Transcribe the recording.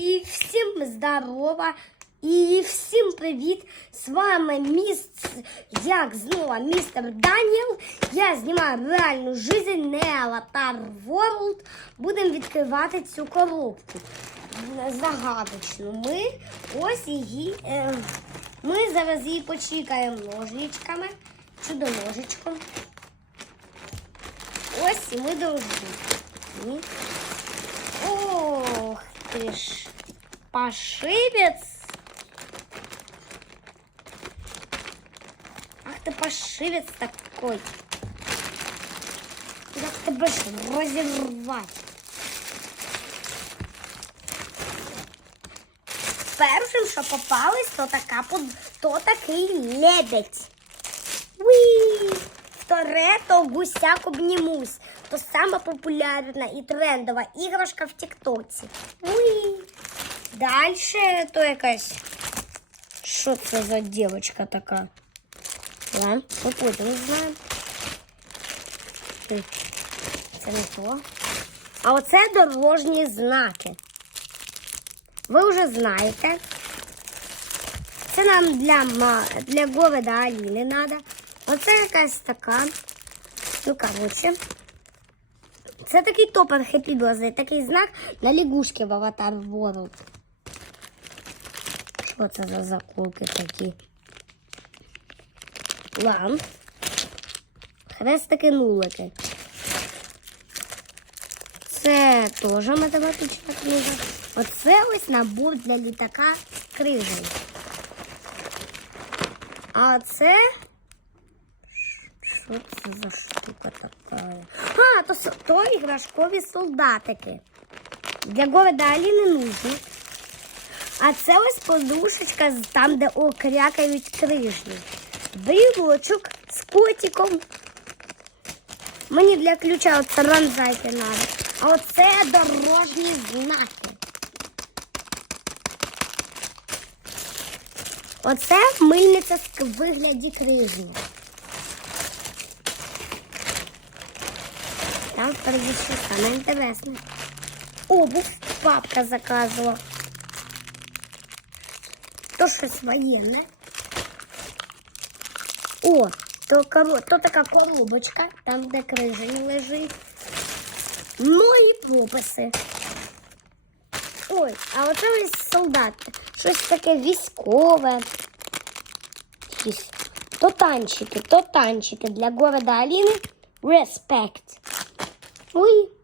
І всім здорова! І всім привіт! З вами міс... як знову містер Даніел. Я знімаю реальну жизнь, не Аватар World. Будемо відкривати цю коробку. Загадочну. Ми ось її. Е, ми зараз її почікаємо ножничками. Чудо ножичком. Ось і ми должны. Ох ты пошибец. Ах ты пошибец такой. Як тебе ж розірвати? Першим, що попалось, то така то такий лебедь. Уі! Вторе то гусяк обнімусь. То сама популярна і трендова іграшка в Тіктоці. Дальше то якась. Що це за дівчинка така? Ладно, потім узнаємо. Ой, Це не то. А оце дорожні знаки. Ви вже знаєте. Це нам для, для города Аліни треба. Оце якась така. Ну, коротше. Це такий топер Birthday, такий знак на лягушки в Avatar World. Що це за заколки такі? Ладно. Хрестики нулики. Це теж математична книга. Оце ось набор для літака з. А це. Що це за штука така? А, то, то іграшкові солдатики. Для города Аліни нужні. А це ось подушечка там, де окрякають крижні. Брілочок з котиком. Мені для ключа от ранзайки треба. А оце дорожні знаки. Оце мильниця в вигляді крижні. Там впереді ще саме інтересне. Обувь папка заказувала. То щось воєнне. О, то, коро... то така коробочка, там, де крижень лежить. Ну і прописи. Ой, а оце ось солдати. Щось таке військове. Якісь То танчики, то танчики для города Аліни. Респект. Fui!